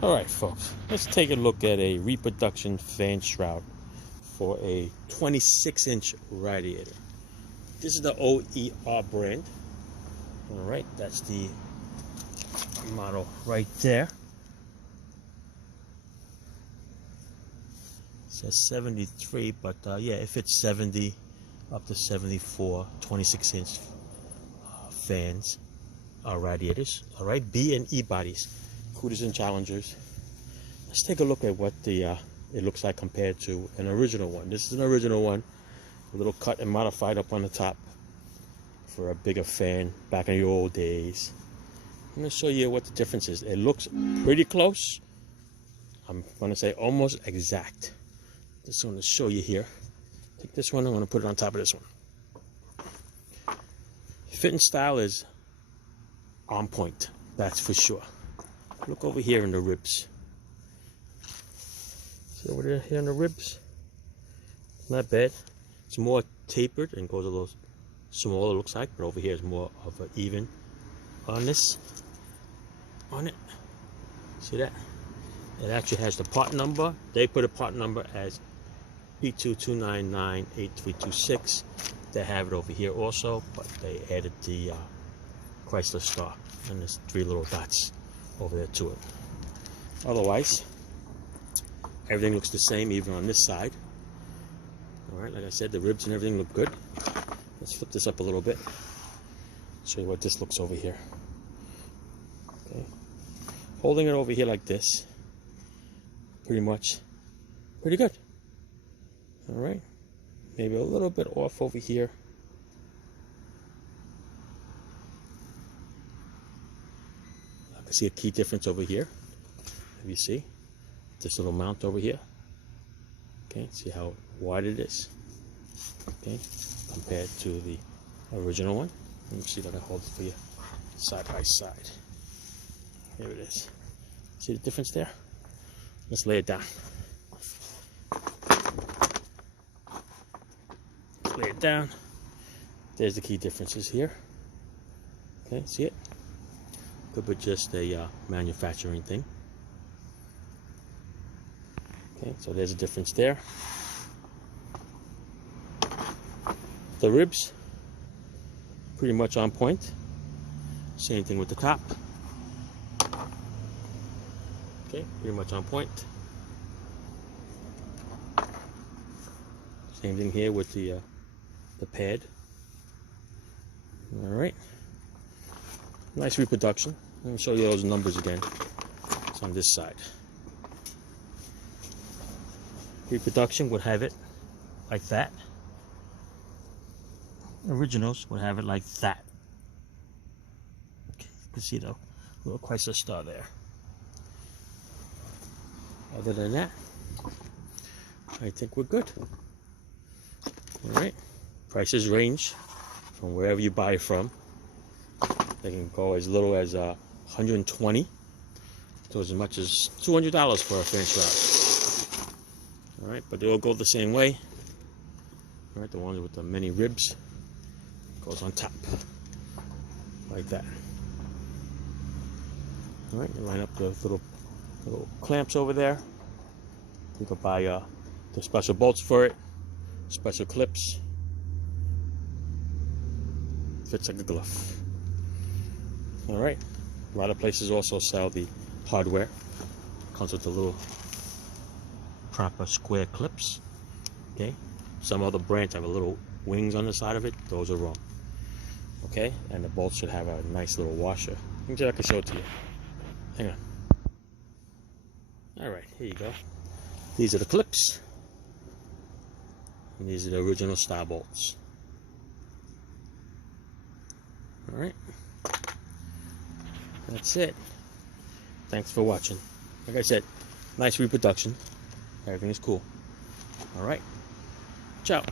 Alright folks, let's take a look at a reproduction fan shroud for a 26-inch radiator. This is the OER brand. Alright, that's the model right there. It says 73, but yeah, it fits 70 up to 74 26-inch fans, radiators. Alright, B and E bodies. Cudas and Challengers. Let's take a look at what the it looks like compared to an original one. This is an original one, a little cut and modified up on the top for a bigger fan back in the old days. I'm going to show you what the difference is. It looks pretty close. I'm going to say almost exact. Just going to show you here. Take this one, I'm going to put it on top of this one. Fit and style is on point, that's for sure. Look over here in the ribs. See over there here in the ribs? Not bad. It's more tapered and goes a little smaller, looks like, but over here is more of an even on this. On it. See that? It actually has the part number. They put a part number as P22998326. They have it over here also, but they added the Chrysler star and there's 3 little dots over there to it. Otherwise, everything looks the same even on this side. Alright, like I said, the ribs and everything look good. Let's flip this up a little bit. Show you what this looks over here. Okay. Holding it over here like this, pretty good. Alright. Maybe a little bit off over here. I can see a key difference over here. If you see this little mount over here. Okay, see how wide it is. Okay, compared to the original one. Let me see that I hold it for you side by side. There it is. See the difference there? Let's lay it down. Lay it down. There's the key differences here. Okay, see it? Could be just a manufacturing thing. Okay, so there's a difference there. The ribs, pretty much on point. Same thing with the top. Okay, pretty much on point. Same thing here with the pad. All right. Nice reproduction. Let me show you those numbers again. It's on this side. Reproduction would have it like that. Originals would have it like that. Okay, you can see the little Chrysler star there. Other than that, I think we're good. All right. Prices range from wherever you buy it from. They can go as little as $120 to as much as $200 for a fan shroud. All right, but they all go the same way. All right, the ones with the many ribs goes on top like that. All right, you line up the little clamps over there. You can buy the special bolts for it, special clips. Fits like a glove. All right, a lot of places also sell the hardware. Comes with the little proper square clips. Okay, some other brands have a little wings on the side of it. Those are wrong. Okay, and the bolts should have a nice little washer. Let me see if I can show it to you. Hang on. All right, here you go. These are the clips, and these are the original style bolts. All right, that's it. Thanks for watching. Like I said, nice reproduction. Everything is cool. All right, ciao.